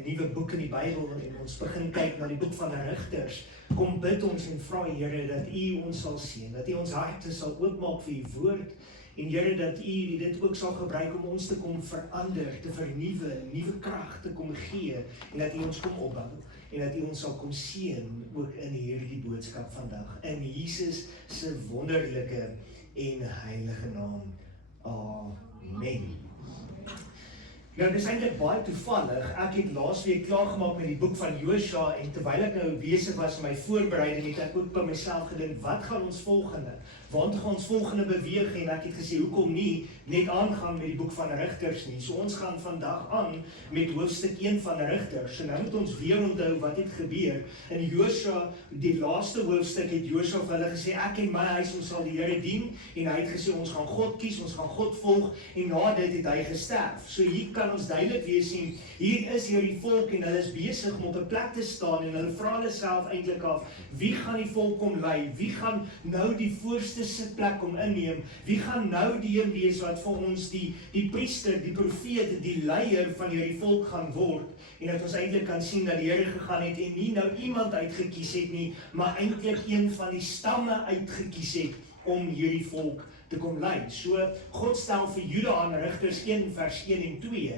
'n nuwe boek in die Bybel en ons begin kyk na die boek van die Rigters, kom bid ons en vra Here dat U ons sal seën, dat U ons harte sal oopmaak vir U woord, en Here dat U dit ook sal gebruik om ons te kom verander, te vernuwe, nuwe krag te kom gee, en dat U ons kom opbou, en dat U ons sal kom seën, ook in hierdie boodskap vandag, in Jesus se wonderlike en heilige naam. Amen. Nou, dit is eintlik baie toevallig. Ek het laasweek klaargemaak met die boek van Josua en terwyl ek nou besig was met my voorbereiding, het ek ook by myself gedink, wat gaan ons volgende? Want gaan ons volgende beweeg? En ek het gesê, hoekom nie net aangaan met die boek van Rigters nie? So ons gaan vandag aan met hoofstuk 1 van Rigters. So nou moet ons weer onthou wat het gebeur. In Josua, die laaste hoofstuk, het Josua vir hulle gesê, ek en my huis ons sal die Here dien, en hy het gesê, ons gaan God kies, ons gaan God volg, en na dit het hy gesterf. So hier kan ons duidelik weer sien, hier is hierdie volk en hulle is besig om op 'n plek te staan en hulle vra hulle self eintlik af, wie gaan die volk kom lei? Wie gaan nou die voorste sitplek kom inneem? Wie gaan nou die een wees wat vir ons die priester, die profeet, die leier van hierdie volk gaan word? En dat ons eintlik kan sien dat die Here gegaan het en nie nou iemand uitgekies het nie, maar eintlik een van die stamme uitgekies het om hierdie volk te kom lei. So, God stel vir Juda aan, Rigters 1 vers 1 en 2,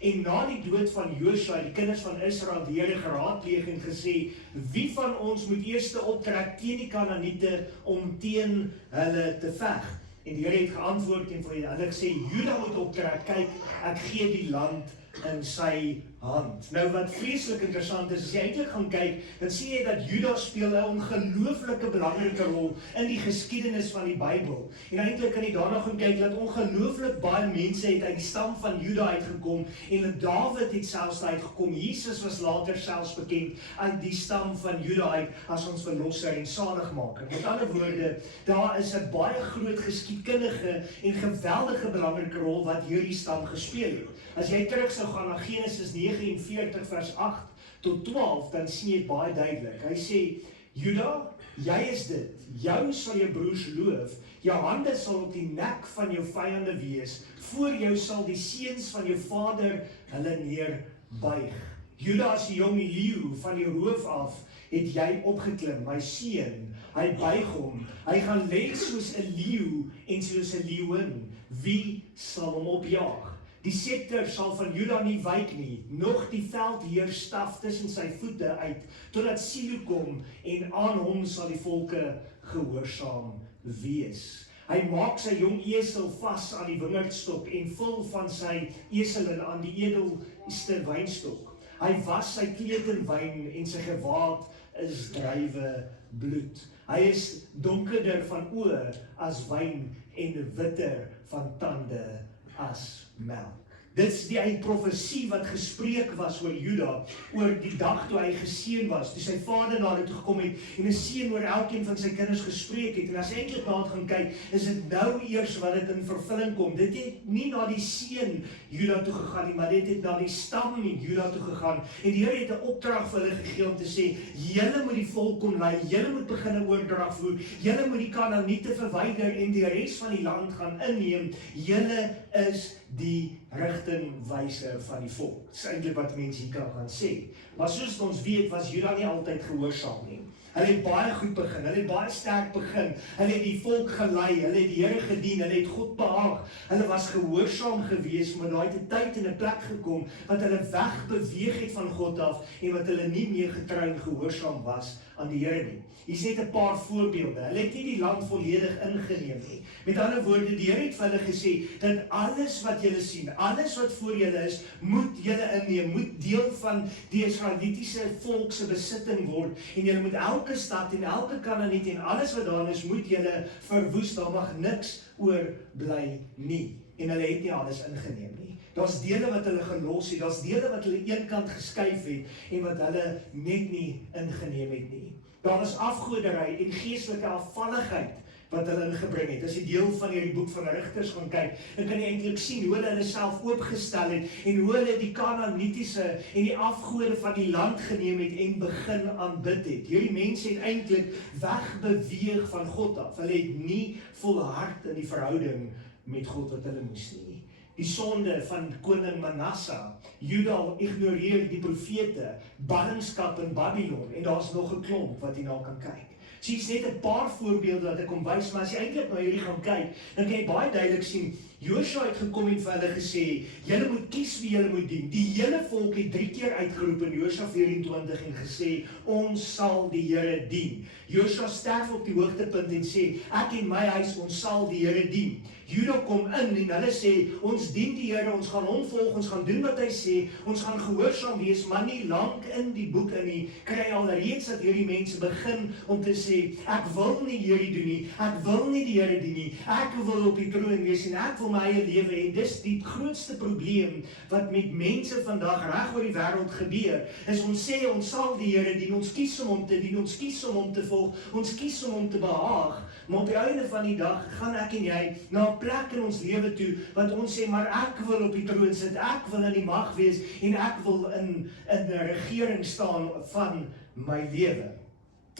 en na die dood van Josua, die kinders van Israel, die Here geraadpleeg en gesê, wie van ons moet eerste optrek teen die Kanaaniete om teen hulle te veg? En die Here het geantwoord en vir hulle gesê, Juda moet optrek, kyk, ek gee die land in sy hand. Nou wat vreeslik interessant is, as jy eintlik gaan kyk, dan sien jy dat Juda speel 'n ongelooflike belangrike rol in die geskiedenis van die Bybel. En eintlik kan jy daarna gaan kyk, dat ongelooflik baie mense het uit die stam van Juda uitgekom, en Dawid het selfs uitgekom, Jesus was later selfs bekend uit die stam van Juda uit, as ons verlosser en saligmaker. Met ander woorde, daar is 'n baie groot geskiedkundige en geweldige belangrike rol wat hierdie stam gespeel het. As jy terug sou gaan na Genesis 49 vers 8 tot 12, dan sien jy baie duidelik. Hy sê, Juda, jy is dit, jou sal jou broers loof, jou hande sal op die nek van jou vyande wees, voor jou sal die seuns van jou vader hulle neerbuig. Juda is die jong leeu van die roof af, het jy opgeklim, my seun, hy buig hom, hy gaan lê soos 'n leeu en soos 'n leeuwin, wie sal hom opjaag? Die scepter sal van Juda nie wyk nie, nog die veldheer staf tussen sy voete uit, totdat Silo kom, en aan hom sal die volke gehoorsaam wees. Hy maak sy jong esel vas aan die wingerdstok, en vul van sy eselin aan die edelste wynstok. Hy was sy kleed in wyn, en sy gewaad is druiwe bloed. Hy is donkerder van oë as wyn, en witter van tande as melk. Dit is die profesie wat gespreek was oor Juda, oor die dag toe hy geseën was, toe sy vader na hom toe gekom het, en 'n seën oor elkeen van sy kinders gespreek het, en as jy eintlik na dit gaan kyk, is dit nou eers wat dit in vervulling kom. Dit het nie na die seun Juda toe gegaan nie, maar dit het na die stam Juda toe gegaan, en die Here het 'n opdrag vir hulle gegee om te sê, julle moet die volk kom lei, julle moet begin 'n oordrag voer, julle moet die Kanaaniete verwyder en die res van die land gaan inneem, julle is die rigtingwyser van die volk. Dit is eintlik wat mense hier kan gaan sê. Maar soos ons weet, was Juda nie altyd gehoorsaam nie. Hulle het baie goed begin, hulle het baie sterk begin, hulle het die volk gelei, hulle het die Here gedien, hulle het God behaag, hulle was gehoorsaam gewees, maar daar het 'n tyd en 'n plek gekom, wat hulle wegbeweeg het van God af, en wat hulle nie meer getrou en gehoorsaam was aan die Here nie. Hier is net 'n paar voorbeelde, hulle het nie die land volledig ingeneem nie. Met ander woorde, die Here het vir hulle gesê, dat alles wat julle sien, alles wat voor julle is, moet julle inneem, moet deel van die Israelitiese volk se besitting word, en julle moet elke stad en elke Kanaaniet en alles wat daar is, moet julle verwoes, daar mag niks oorbly nie. En hulle het nie alles ingeneem nie. Daar's dele wat hulle gelos het, daar's dele wat hulle eenkant geskuif het, en wat hulle net nie ingeneem het nie. Daar is afgoderry en geestelike afvalligheid wat hulle ingebring het. As jy deel van hierdie boek van Rigters gaan kyk, dan kan jy eintlik sien hoe hulle self oopgestel het, en hoe hulle die Kanaanitiese en die afgode van die land geneem het en begin aanbid het. Hierdie mense het eintlik wegbeweeg van God af. Hulle het nie volhard in die verhouding met God wat hulle moes nie. Die sonde van koning Manasse. Juda ignoreer die profete, ballingskap in Babylon, en daar's nog 'n klomp wat jy na kan kyk. So hier's net 'n paar voorbeelde wat ek kom wys, maar as jy eintlik na hierdie gaan kyk, dan kan jy baie duidelik sien, Josua het gekom en vir hulle gesê, julle moet kies wie julle moet dien. Die hele volk het 3 keer uitgeroep in Josua 24 en gesê, ons sal die Here dien. Josua sterf op die hoogtepunt en sê, ek en my huis, ons sal die Here dien. Juda kom in en hulle sê, ons dien die Here, ons gaan hom volg, ons gaan doen wat hy sê, ons gaan gehoorsaam wees, maar nie lank in die boek in nie, kry alreeds dat hierdie mense begin om te sê, ek wil nie hierdie doen nie, ek wil nie die Here dien nie, ek wil op die troon wees en ek wil my eie lewe hê. Dis die grootste probleem wat met mense vandag reg oor die wêreld gebeur, is ons sê ons sal die Here dien, ons kies om hom te dien, ons kies om hom te volg, ons kies om hom te behaag, maar op die einde van die dag gaan ek en jy na 'n plek in ons lewe toe, wat ons sê, maar ek wil op die troon sit, ek wil in die mag wees, en ek wil in 'n regering staan van my lewe.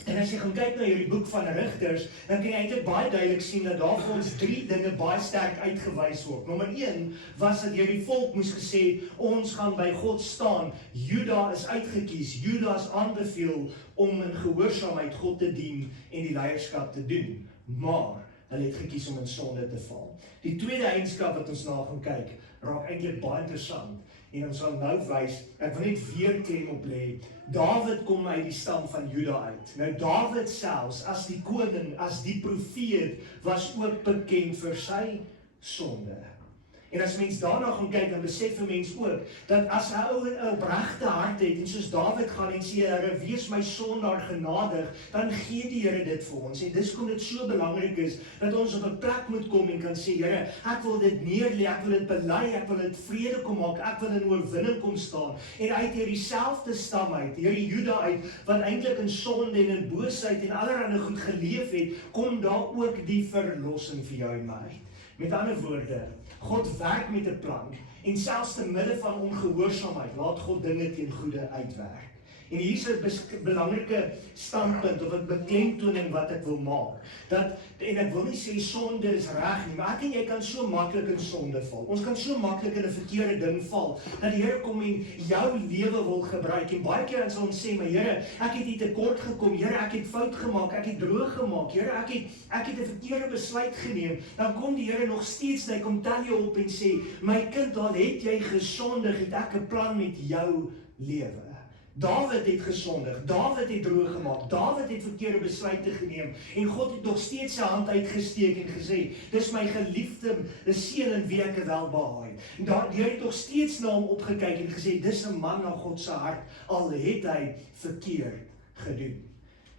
En as jy gaan kyk na hierdie boek van Rigters, dan kan jy eintlik baie duidelik sien dat daar vir ons 3 dinge baie sterk uitgewys word. Nommer 1 was dat hierdie volk moes gesê, ons gaan by God staan. Juda is uitgekies, Juda is aanbeveel om in gehoorsaamheid God te dien en die leierskap te doen. Maar hulle het gekies om in sonde te val. Die tweede eienskap wat ons na gaan kyk, raak eintlik baie interessant. En ons sal nou wys, ek wil net weer klem op lê, Dawid kom uit die stam van Juda uit. Nou Dawid selfs, as die koning, as die profeet, was ook bekend vir sy sonde. En as mens daarna gaan kyk, dan besef 'n mens ook, dat as 'n ou 'n opregte hart het, en soos Dawid gaan en sê, Here, wees my sondaar genadig, dan gee die Here dit vir ons. En dis kom dit so belangrik is, dat ons op 'n plek moet kom en kan sê, Here, ek wil dit neerlê, ek wil dit bely, ek wil dit vrede kom maak, ek wil in oorwinning kom staan. En uit hierdie selfde stam uit, hierdie Juda uit, wat eintlik in sonde en in boosheid en allerlei goed geleef het, kom daar ook die verlossing vir jou en my uit. Met ander woorde, God werk met 'n plan, en selfs te midde van ongehoorsaamheid, laat God dinge ten goeie uitwerk. En hier is 'n belangrike standpunt, of 'n beklemtoning wat ek wil maak, dat, en ek wil nie sê sonde is reg nie, maar ek en jy kan so maklik in sonde val. Ons kan so maklik in 'n verkeerde ding val, dat die Here kom en jou lewe wil gebruik, en baie keer dan sal ons sê, maar Here, ek het hier tekort gekom, Here, ek het fout gemaak, ek het droog gemaak, Here, ek het 'n verkeerde besluit geneem. Dan kom die Here nog steeds, hy kom tel jou op en sê, my kind, al het jy gesondig, het ek 'n plan met jou lewe. Dawid het gesondig, Dawid het droog gemaak, Dawid het verkeerde besluite geneem, en God het nog steeds sy hand uitgesteek en gesê, dis my geliefde seun in wie ek welbehaag. En die het nog steeds na hom opgekyk en gesê, dis 'n man na God se hart, al het hy verkeerd gedoen.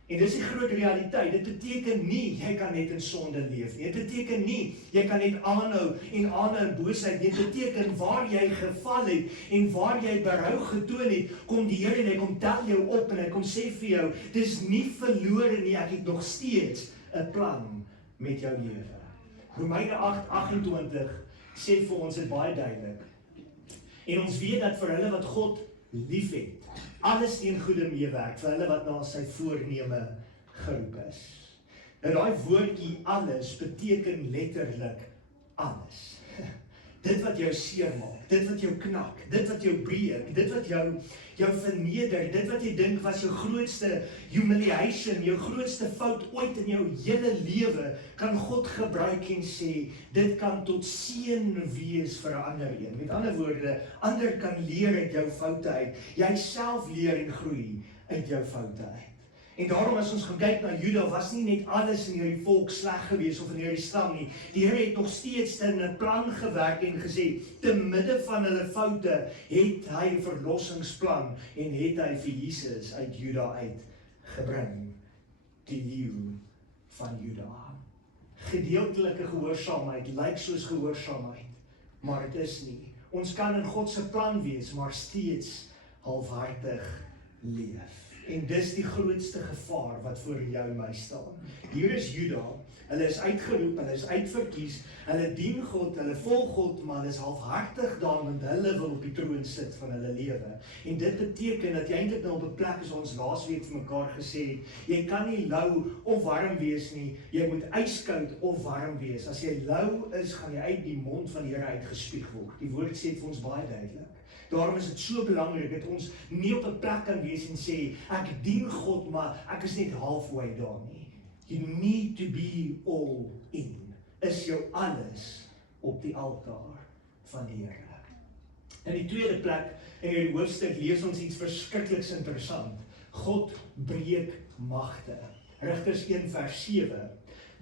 En dis die groot realiteit, dit beteken nie, jy kan net in sonde leef nie, dit beteken nie, jy kan net aanhou en aanhou in boosheid, dit beteken waar jy geval het, en waar jy berou getoon het, kom die Here en hy kom tel jou op, en hy kom sê vir jou, dis nie verlore nie, ek het nog steeds 'n plan met jou lewe. Romeine 8:28 sê vir ons dit baie duidelik, en ons weet dat vir hulle wat God lief het, alles teen goeie meewerk, vir hulle wat na sy voorneme geroep is. Nou daai woordjie alles beteken letterlik alles. Dit wat jou seermaak, dit wat jou knak, dit wat jou breek, dit wat jou verneder, dit wat jy dink was jou grootste humiliation, jou grootste fout ooit in jou hele lewe, kan God gebruik en sê, dit kan tot seën wees vir 'n ander een. Met ander woorde, ander kan leer uit jou foute uit, jy self leer en groei uit jou foute uit. En daarom as ons gaan kyk na Juda, was nie net alles in hierdie volk sleg gewees of in hierdie stam nie. Die Here het nog steeds in 'n plan gewerk en gesê, te midde van hulle foute het hy 'n verlossingsplan en het hy vir Jesus uit Juda uitgebring, die leeu van Juda. Gedeeltelike gehoorsaamheid lyk soos gehoorsaamheid, maar dit is nie. Ons kan in God se plan wees, maar steeds halfhartig leef. En dis die grootste gevaar wat voor jou en my staan. Hier is Juda, hulle is uitgeroep, hulle is uitverkies, hulle dien God, hulle volg God, maar hulle is halfhartig daarin, want hulle wil op die troon sit van hulle lewe. En dit beteken dat jy eintlik nou op 'n plek is, ons laasweek vir mekaar gesê het, jy kan nie lou of warm wees nie, jy moet yskoud of warm wees. As jy lou is, gaan jy uit die mond van die Here uitgespieg word. Die woord sê vir ons baie duidelik. Daarom is dit so belangrik dat ons nie op 'n plek kan wees en sê, ek dien God, maar ek is net halfway daar nie. You need to be all in. Is jou alles op die altaar van die Here. In die tweede plek, in hierdie hoofstuk, lees ons iets verskrikliks interessant. God breek magte. Rigters 1 vers 7.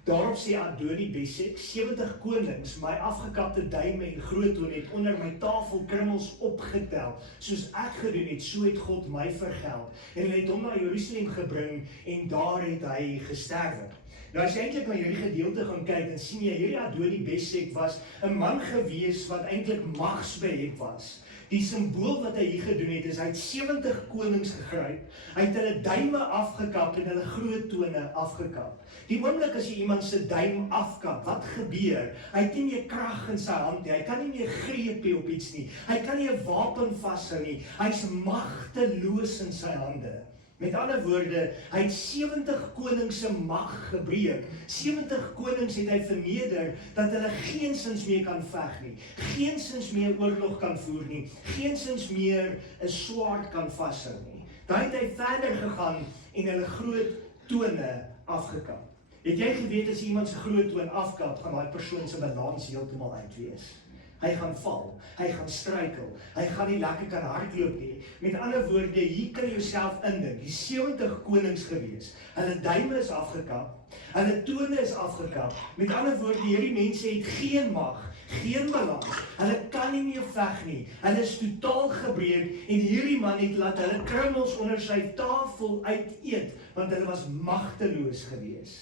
Daarop sê Adoni-Besek, 70 konings, my afgekapte duime en groothoorn het onder my tafel krummels opgetel, soos ek gedoen het, so het God my vergeld. En hy het hom na Jerusalem gebring, en daar het hy gesterwe. Nou as jy eintlik na hierdie gedeelte gaan kyk, dan sien jy, hierdie Adoni-Besek was 'n man gewees wat eintlik magsbehet was. Die simbool wat hy hier gedoen het, is hy het 70 konings gegryp, hy het hulle duime afgekap en hulle groottone afgekap. Die oomblik as jy iemand se duim afkap, wat gebeur? Hy het nie meer krag in sy hand nie, hy kan nie meer greep hê op iets nie, hy kan nie 'n wapen vashou nie, hy's magteloos in sy hande. Met ander woorde, hy het 70 konings se mag gebreek. 70 konings het hy verneder, dat hulle geensins meer kan veg nie, geensins meer oorlog kan voer nie, geensins meer 'n swaard kan vashou nie. Dan het hy verder gegaan en hulle groot tone afgekap. Het jy geweet as iemand se groot toon afkap, gaan daai persoon se balans heeltemal uit wees? Hy gaan val, hy gaan struikel, hy gaan nie lekker kan hardloop nie. Met ander woorde, hier kan jy jouself indink, die 70 konings gewees, hulle duime is afgekap, hulle tone is afgekap. Met ander woorde, hierdie mense het geen mag, geen balans, hulle kan nie meer veg nie, hulle is totaal gebreek, en hierdie man het laat hulle krummels onder sy tafel uiteet, want hulle was magteloos gewees.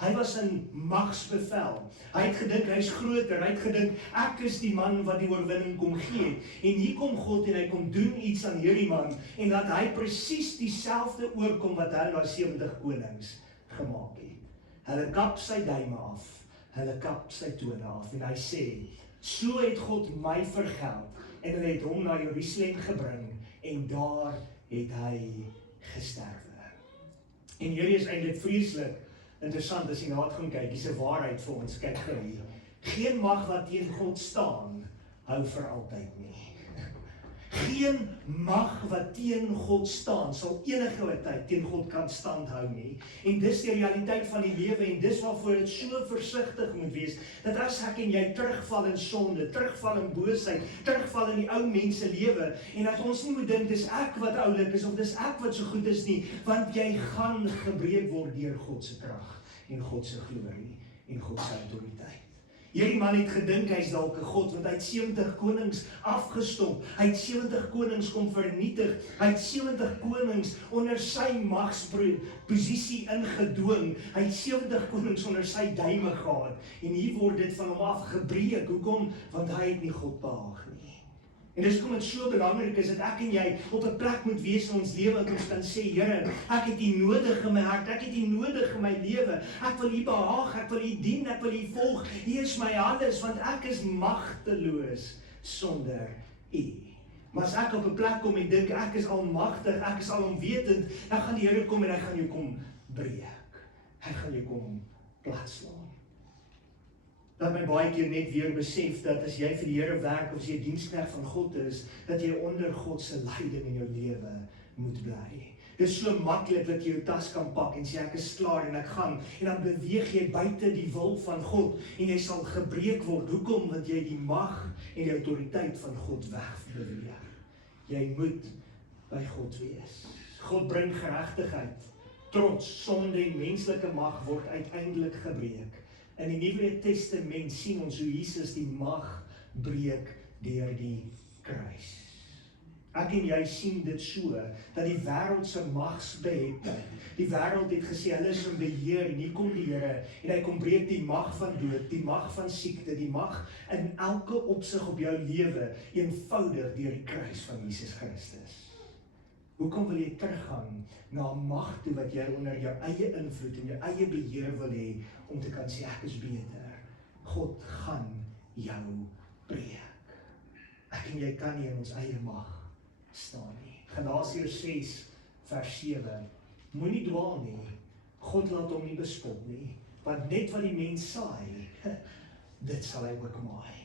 Hy was in magsbevel. Hy het gedink, hy is groter, hy het gedink, ek is die man wat die oorwinning kom gee. En hier kom God en hy kom doen iets aan hierdie man, en laat hy presies dieselfde oorkom wat hy na 70 konings gemaak het. Hulle kap sy duime af, hulle kap sy tone af, en hy sê, so het God my vergeld, en hulle het hom na Jerusalem gebring, en daar het hy gesterwe. En hierdie is eintlik vreeslik interessant as jy na het gaan kyk, dis 'n waarheid vir ons, kyk gou hier. Geen mag wat teen God staan, hou vir altyd nie. Geen mag wat teen God staan, sal enige tyd teen God kan standhou nie. En dis die realiteit van die lewe, en dis waarvoor dit so versigtig moet wees, dat as ek en jy terugval in sonde, terugval in boosheid, terugval in die ou mense lewe, en dat ons nie moet dink, dis ek wat oulik is, of dis ek wat so goed is nie, want jy gaan gebreek word deur God se krag, en God se glorie, en God se autoriteit. Hierdie man het gedink hy is dalk 'n God, want hy het 70 konings afgestomp, hy het 70 konings kom vernietig, hy het 70 konings onder sy magsposisie ingedwing, hy het 70 konings onder sy duime gehad, en hier word dit van hom afgebreek. Hoekom? Want hy het nie God behaag nie. En dis hoekom dit so belangrik is, dat ek en jy op 'n plek moet wees in ons lewe, dat ons kan sê, Here, ek het U nodig in my hart, ek het U nodig in my lewe, ek wil U behaag, ek wil U dien, ek wil U volg, U is my alles, want ek is magteloos sonder U. Maar as ek op 'n plek kom en dink, ek is almagtig, ek is alomwetend, dan gaan die Here kom en hy gaan jou kom breek, hy gaan jou kom platslaan. Dat my baie keer net weer besef, dat as jy vir die Here werk, of as jy diensknegt van God is, dat jy onder God se leiding in jou lewe moet bly. Dit is so maklik dat jy jou tas kan pak en sê, ek is klaar en ek gaan, en dan beweeg jy buite die wil van God, en jy sal gebreek word. Hoekom? Want jy die mag en die autoriteit van God wegbeweeg. Jy moet by God wees. God bring geregtigheid, trots, sonde en menslike mag word uiteindelik gebreek. In die Nuwe Testament sien ons hoe Jesus die mag breek deur die kruis. Ek en jy sien dit so, dat die wêreld se magsbeheerder, die wêreld het gesê, hulle is in beheer, en hier kom die Here, en hy kom breek die mag van dood, die mag van siekte, die mag in elke opsig op jou lewe, eenvoudig deur die kruis van Jesus Christus. Hoekom wil jy teruggaan na 'n mag toe wat jy onder jou eie invloed en jou eie beheer wil hê om te kan sê ek is beter? God gaan jou breek. Ek en jy kan nie in ons eie mag staan nie. Galasiërs 6 vers 7. Moenie dwaal nie. God laat hom nie bespot nie. Want net wat die mens saai, dit sal hy ook maai.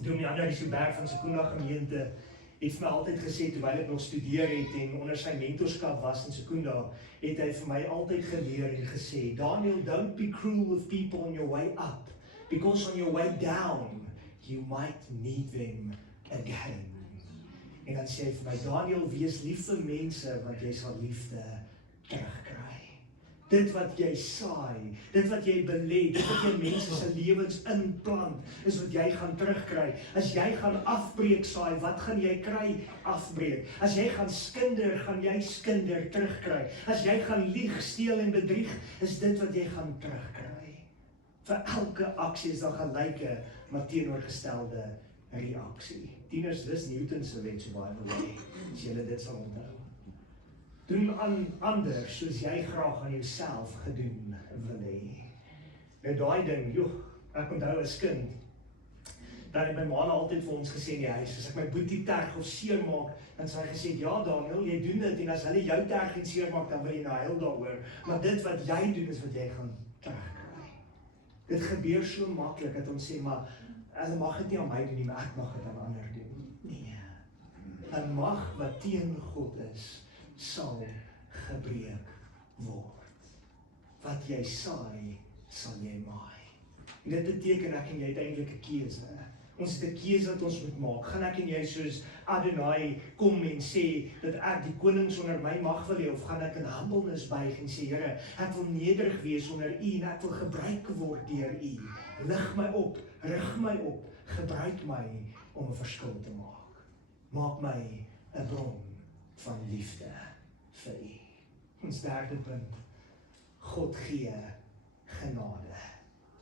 Dominee Andries Joubert van Secunda gemeente het vir my altyd gesê, terwyl ek nog studeer het en onder sy mentorskap was in Secunda, het hy vir my altyd geleer en gesê, Daniel, don't be cruel with people on your way up, because on your way down, you might need them again. En dan sê hy vir my, Daniel, wees lief vir mense, want jy sal liefde terugkry. Dit wat jy saai, dit wat jy belê, dit wat jy mense se lewens inplant, is wat jy gaan terugkry. As jy gaan afbreek saai, wat gaan jy kry? Afbreek. As jy gaan skinder, gaan jy skinder terugkry. As jy gaan lieg, steel en bedrieg, is dit wat jy gaan terugkry. Vir elke aksie is daar gelyke, maar teenoorgestelde reaksie. Tieners, dis Newton se wet, so by the way, as julle dit sal onthou. Doen aan ander soos jy graag aan jouself gedoen wil hê. Nou daai ding, ek onthou as kind, dan het my ma altyd vir ons gesê in die huis, as ek my boetie terg of seermaak, dan sê hy gesê, ja Daniel, jy doen dit, en as hulle jou terg en seermaak, dan wil jy nou huil daaroor, maar dit wat jy doen is wat jy gaan terugkry. Dit gebeur so maklik, dat ons sê, maar hulle mag dit nie aan my doen nie, maar ek mag dit aan ander doen. Nee, 'n mag wat teen God is, sal gebreek word. Wat jy saai, sal jy maai. En dit beteken ek en jy het eintlik 'n keuse. Ons het 'n keuse wat ons moet maak. Gaan ek en jy soos Adonai kom en sê dat ek die konings onder my mag wil hê, of gaan ek in humbleness buig en sê, Here, ek wil nederig wees onder U en ek wil gebruik word deur U. Lig my op, rig my op, gebruik my om 'n verskil te maak. Maak my 'n bron van liefde vir U. Ons derde punt, God gee genade.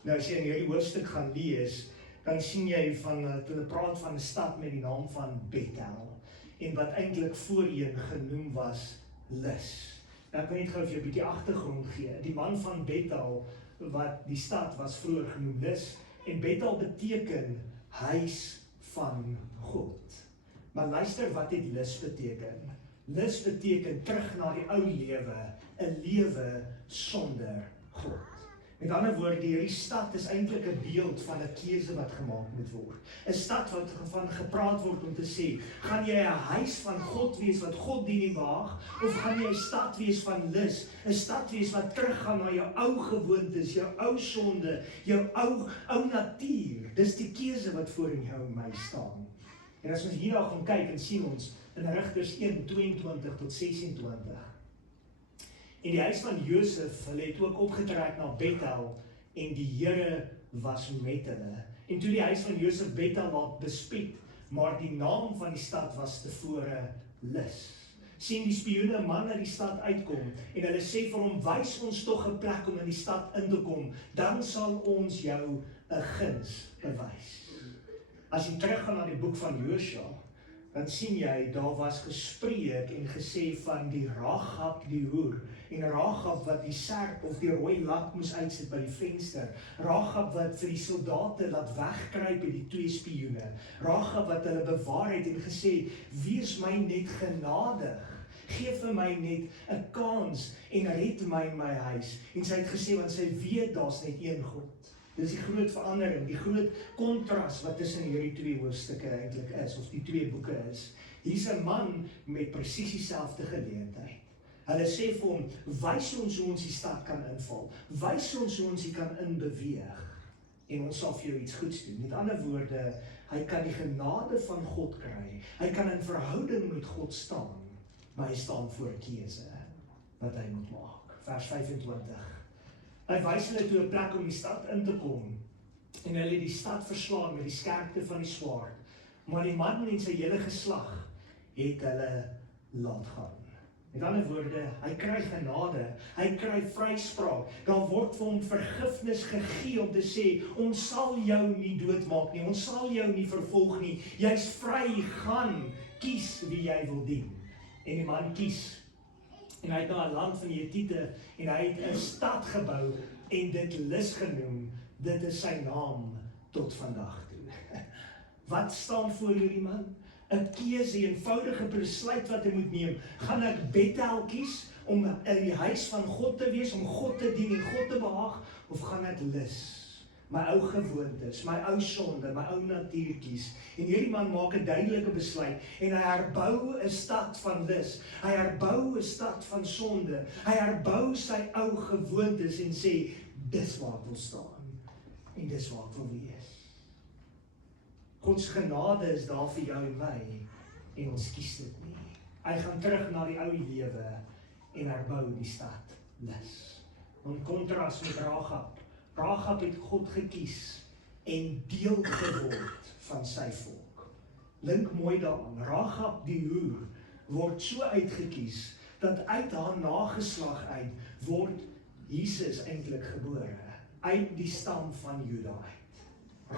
Nou as jy in hierdie hoofstuk gaan lees, dan sien jy toe hulle praat van 'n stad met die naam van Bethel, en wat eintlik voorheen genoem was Lus. Nou ek weet nie gou of jy 'n bietjie agtergrond gee. Die man van Bethel, wat die stad was vroeër genoem Lus, en Bethel beteken huis van God. Maar luister wat dit Lus beteken. Lus beteken terug na die ou lewe, 'n lewe sonder God. Met ander woorde, hierdie stad is eintlik 'n beeld van 'n keuse wat gemaak moet word. 'n Stad wat van gepraat word om te sê, gaan jy 'n huis van God wees wat God dien en behaag, of gaan jy 'n stad wees van lus, 'n stad wees wat teruggaan na jou ou gewoontes, jou ou sonde, jou ou natuur. Dis die keuse wat voor in jou en my staan. En as ons hierna gaan kyk, en sien ons in Rigters 1:22 tot 26. En die huis van Josef, hulle het ook opgetrek na Bethel, en die Here was met hulle. En toe die huis van Josef Bethel laat bespied, maar die naam van die stad was tevore Lus. Sien die spioene 'n man uit die stad uitkom, en hulle sê vir hom, wys ons tog 'n plek om in die stad in te kom, dan sal ons jou 'n guns bewys. As jy teruggaan na die boek van Josua, dan sien jy, daar was gespreek en gesê van die Rahab die hoer, en Rahab wat die serp of die rooi lak moes uitsit by die venster, Rahab wat vir die soldate laat wegkruip by die twee spioene, Rahab wat hulle bewaar het en gesê, wees my net genadig, geef vir my net 'n kans en red my in my huis. En sy het gesê, want sy weet daar's net een God. Dis die groot verandering, die groot kontras wat tussen hierdie twee hoofstukke eintlik is, of die twee boeke is. Hier's 'n man met presies dieselfde geleentheid. Hulle sê vir hom, wys ons hoe ons die stad kan inval, wys ons hoe ons die kan inbeweeg, en ons sal vir jou iets goeds doen. Met ander woorde, hy kan die genade van God kry, hy kan in verhouding met God staan, maar hy staan voor 'n keuse wat hy moet maak. Vers 25. Hy wys hulle toe 'n plek om die stad in te kom, en hulle het die stad verslaan met die skerpte van die swaard, maar die man en sy hele geslag het hulle laat gaan. Met ander woorde, hy kry genade, hy kry vryspraak, daar word vir hom vergifnis gegee om te sê, ons sal jou nie doodmaak nie, ons sal jou nie vervolg nie, jy's vry, gaan, kies wie jy wil dien. En die man kies. En hy het na 'n land van die Hetiete en hy het 'n stad gebou en dit Lus genoem. Dit is sy naam tot vandag toe. Wat staan voor hierdie man? 'n keuse, 'n eenvoudige besluit wat hy moet neem. Gaan ek Bethel kies om in die huis van God te wees, om God te dien en God te behaag, of gaan ek Lus, my ou gewoontes, my ou sonde, my ou natuur kies? En hierdie man maak 'n duidelike besluit en hy herbou 'n stad van lus. Hy herbou 'n stad van sonde. Hy herbou sy ou gewoontes en sê, dis waar ek wil staan en dis waar ek wil wees. God se genade is daar vir jou en my en ons kies dit nie. Hy gaan terug na die ou lewe en herbou die stad lus. In kontras met Rahab. Rahab het God gekies en deel geword van sy volk. Dink mooi daaraan, Rahab die hoer word so uitgekies, dat uit haar nageslag uit word Jesus eintlik gebore, uit die stam van Juda uit.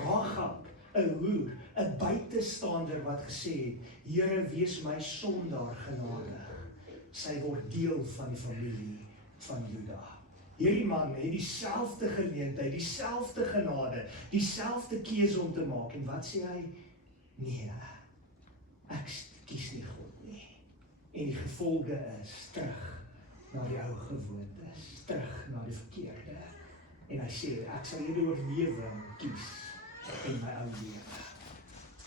Rahab, 'n hoer, 'n buitestander wat gesê het, Here, wees my sondaar genadig. Sy word deel van die familie van Juda. Hierdie man het dieselfde geleentheid, dieselfde genade, dieselfde keuse om te maak. En wat sê hy? Nee, ek kies nie God nie. En die gevolge is terug na die ou gewoontes, terug na die verkeerde. En hy sê, ek sal hierdie oorlewing kies in my ou lewe.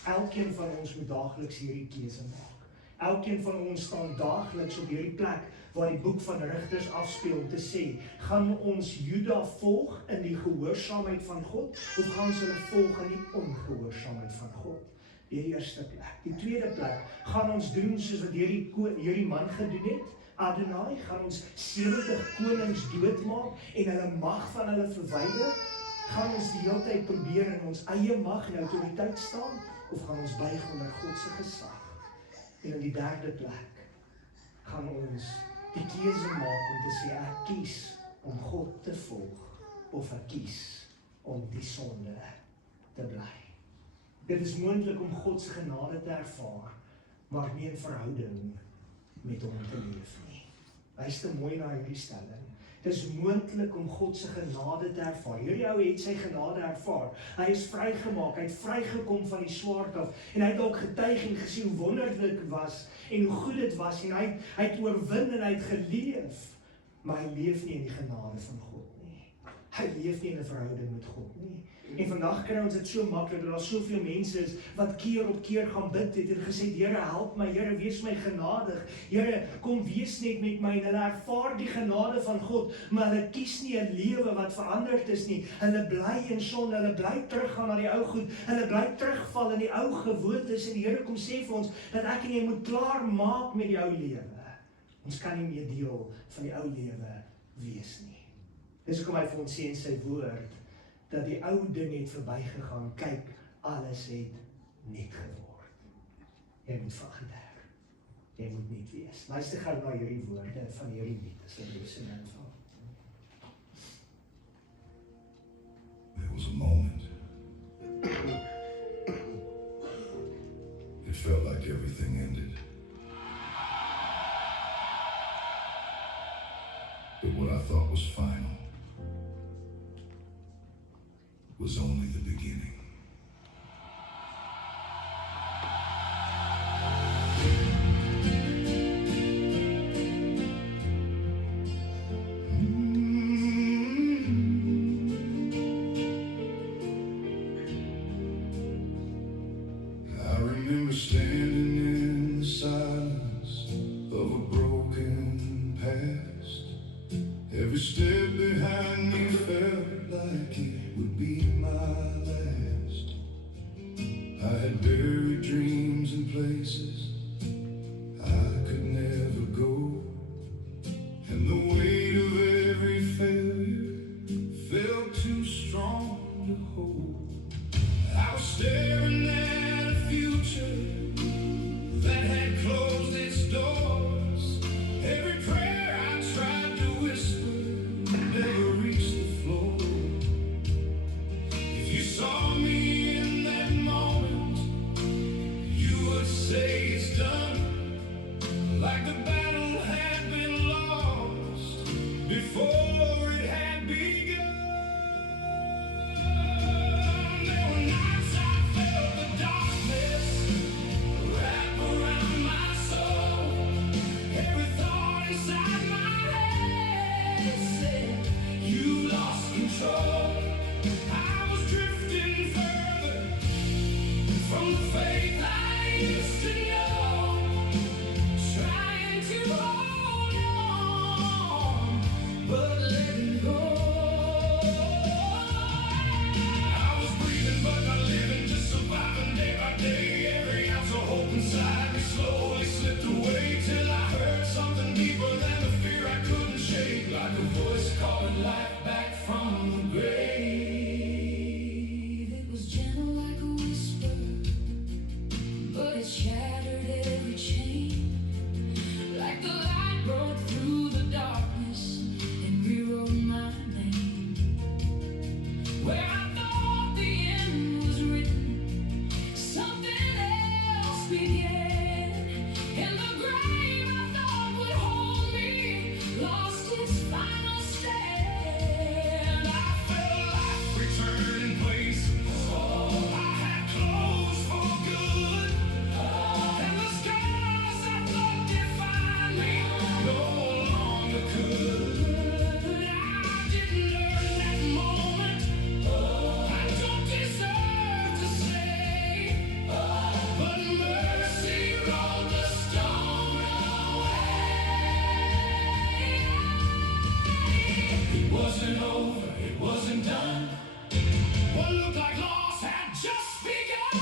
Elkeen van ons moet daagliks hierdie keuse maak. Elkeen van ons staan daagliks op hierdie plek waar die boek van Rigters afspeel om te sê, gaan ons Juda volg in die gehoorsaamheid van God, of gaan ons hulle volg in die ongehoorsaamheid van God? Die eerste plek. Die tweede plek, gaan ons doen soos wat hierdie man gedoen het, Adonai, gaan ons 70 konings doodmaak en hulle mag van hulle verwyder? Gaan ons die hele tyd probeer in ons eie mag en autoriteit staan, of gaan ons buig onder God se gesag? En in die derde plek, gaan ons die keuse maak om te sê, ek kies om God te volg, of ek kies om die sonde te bly. Dit is moontlik om God se genade te ervaar, maar nie in verhouding met hom te leef nie. Luister mooi na hierdie stelling. Dit is moontlik om God se genade te ervaar. Hierdie ou het sy genade ervaar. Hy is vrygemaak, hy het vrygekom van die swaard af, en hy het ook getuig en gesê hoe wonderlik dit was, en hoe goed dit was, en hy het oorwin en hy het geleef, maar hy leef nie in die genade van God nie. Hy leef nie in 'n verhouding met God nie. En vandag kry ons dit so maklik, dat daar soveel mense is, wat keer op keer gaan bid het, en gesê, Here, help my, Here, wees my genadig, Here, kom wees net met my, en hulle ervaar die genade van God, maar hulle kies nie 'n lewe wat veranderd is nie, hulle bly in sonde, hulle bly teruggaan na die ou goed, hulle bly terugval in die ou gewoontes, en die Here kom sê vir ons, dat ek en jy moet klaar maak met die ou lewe. Ons kan nie meer deel van die ou lewe wees nie. Dis hoekom hy vir ons sê in sy woord, dat die ou ding het verbygegaan, kyk, alles het nuut geword. Jy moet verander. Jy moet nuut wees. Luister gou na hierdie woorde van hierdie lied, as jy lees in aanval. There was a moment. It felt like everything ended. But what I thought was final was only the beginning. I remember standing in the silence of a broken past. Every step behind me felt like it would be my last. I had buried dreams in places I could never go, and the weight of every failure felt too strong to hold. I was staring at a future that had closed its doors. Every prayer I tried to whisper wasn't over, it wasn't done. What looked like loss had just begun.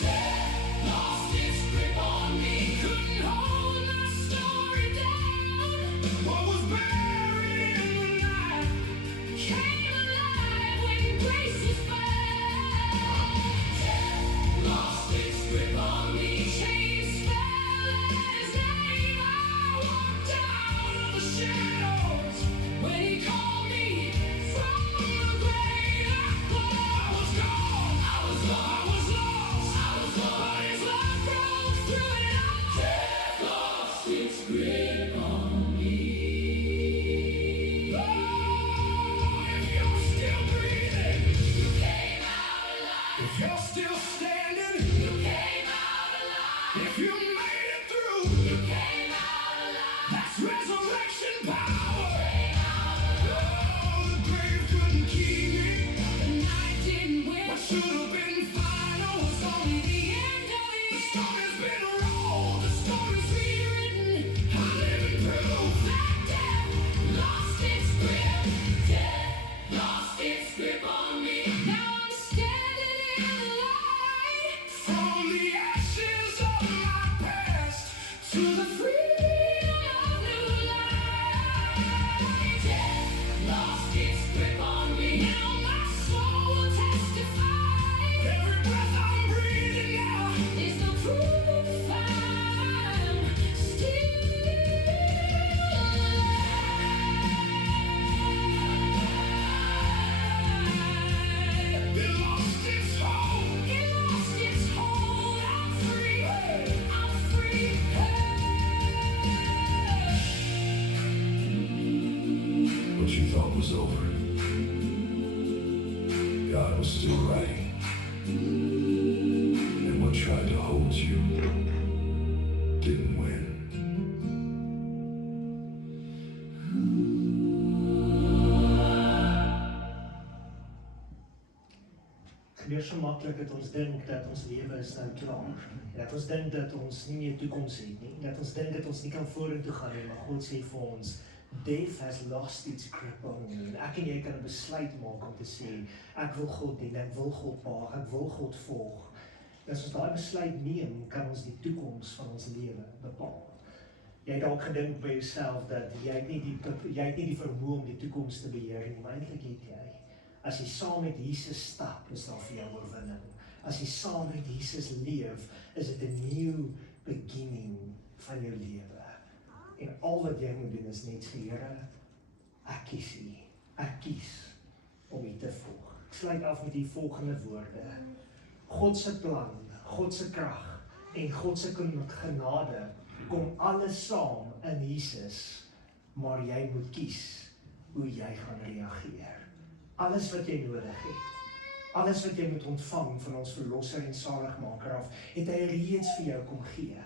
Death lost its grip on me, couldn't hold my story down. What was buried in the night came alive when grace was found. Death lost its grip on me, chains fell at his name. I walked out of the shadows when he called me from the grave. I thought I was gone, I was lost, but his love broke through it all. Death lost its grip on me. Oh, if you're still breathing, you came out alive. If you're still standing, you came out alive. If you made it through, you came out alive. That's resurrection power. Oh, the grave couldn't keep me. The night didn't win. What should have been final was only the end of it. The stone has been rolled, the story's rewritten. I'm living proof that death lost its grip. Death lost its grip on me. Now I'm standing in the light. From the ashes of my past to the freedom of new life. Death lost its grip on me. Now my soul will testify. Every breath I'm breathing now is the proof I'm still alive. It lost its hold. It lost its hold. I'm free. I'm free. What you thought was over, God was still writing. And what tried to hold you didn't win. Gebeur so maklik dat ons dink dat ons lewe is nou klaar. Dat ons dink dat ons nie meer toekoms het nie. Dat ons dink dat ons nie kan vorentoe gaan nie, maar God sê vir ons, death has lost its grip on you. En ek en jy kan 'n besluit maak om te sê, ek wil God dien, ek wil God waag, ek wil God volg. En as ons daai besluit neem, kan ons die toekoms van ons lewe bepaal. Jy het dalk gedink by jouself dat jy het nie die vermoë om die toekoms te beheer nie, maar eintlik het jy. As jy saam met Jesus stap, is daar vir jou oorwinning. As jy saam met Jesus leef, is dit 'n new beginning van jou lewe. En al wat jy moet doen is net sê, Here, ek kies U. Ek kies om U te volg. Ek sluit af met die volgende woorde. God se plan, God se krag en God se genade kom alles saam in Jesus, maar jy moet kies hoe jy gaan reageer. Alles wat jy nodig het, alles wat jy moet ontvang van ons verlosser en saligmaker af, het hy reeds vir jou kom gee.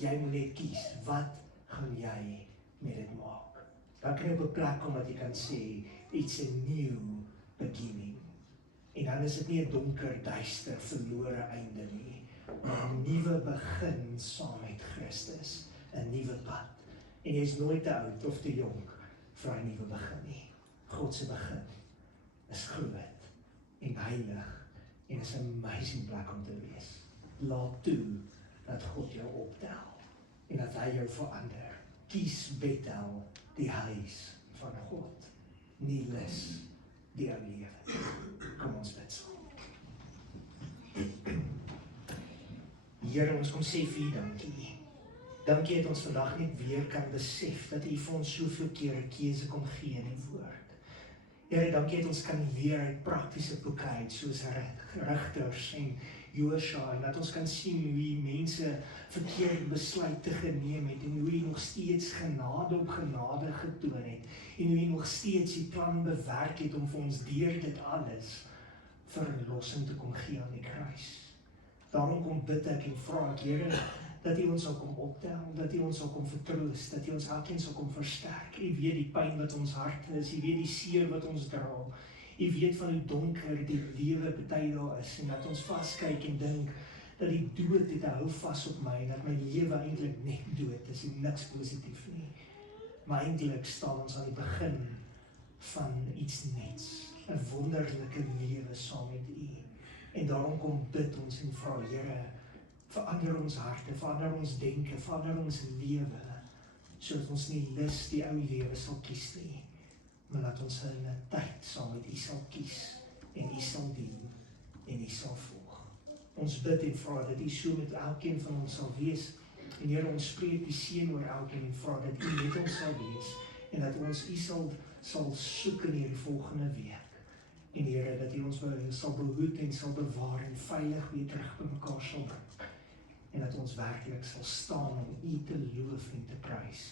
Jy moet net kies, wat gaan jy met dit maak? Dan kan jy op 'n plek kom wat jy kan sê, it's a new beginning. En dan is dit nie 'n donker, duister, verlore einde nie, maar 'n nuwe begin saam met Christus, 'n nuwe pad. En jy is nooit te oud of te jonk vir 'n nuwe begin nie. God se begin is groot en heilig en is 'n amazing plek om te wees. Laat toe dat God jou optel en dat hy jou verander. Kies Bethel, die huis van God, nie lus die ou lewe. Kom ons bid saam. Here, ons kom sê vir U dankie. Dankie dat ons vandag net weer kan besef dat U vir ons soveel keer 'n keuse kom gee in die woord. Here, dankie dat ons kan leer uit praktiese boeke uit, soos Rigters en Josua, en dat ons kan sien hoe die mense verkeerde besluite geneem het, en hoe hy nog steeds genade op genade getoon het, en hoe hy nog steeds die plan bewerk het om vir ons deur dit alles verlossing te kom gee aan die kruis. Daarom kom bid ek en vra ek, Here, dat U ons sal kom optel, dat U ons sal kom vertroos, dat U ons elkeen sal kom versterk. U weet die pyn wat ons hart is, U weet die seer wat ons dra, U weet van hoe donker die lewe party daar is, en dat ons vaskyk en dink dat die dood het hou vas op my, en dat my lewe eintlik net dood is, en niks positief nie. Maar eintlik staan ons aan die begin van iets nuuts, 'n wonderlike lewe saam met U. En daarom kom bid ons en vra, Here, verander ons harte, verander ons denke, verander ons lewe, sodat ons nie lus die ou lewe sal kies nie, maar laat ons in 'n tyd saam met U sal kies, en U sal dien, en U sal volg. Ons bid en vra dat U so met elkeen van ons sal wees, en Here, ons spreek die seën oor elkeen en vra dat U met ons sal wees, en dat ons U sal soek in hierdie volgende week. En Here, dat U ons sal behoed en sal bewaar en veilig weer terug by mekaar sal bring. En dat ons werklik sal staan om U te loof en te prys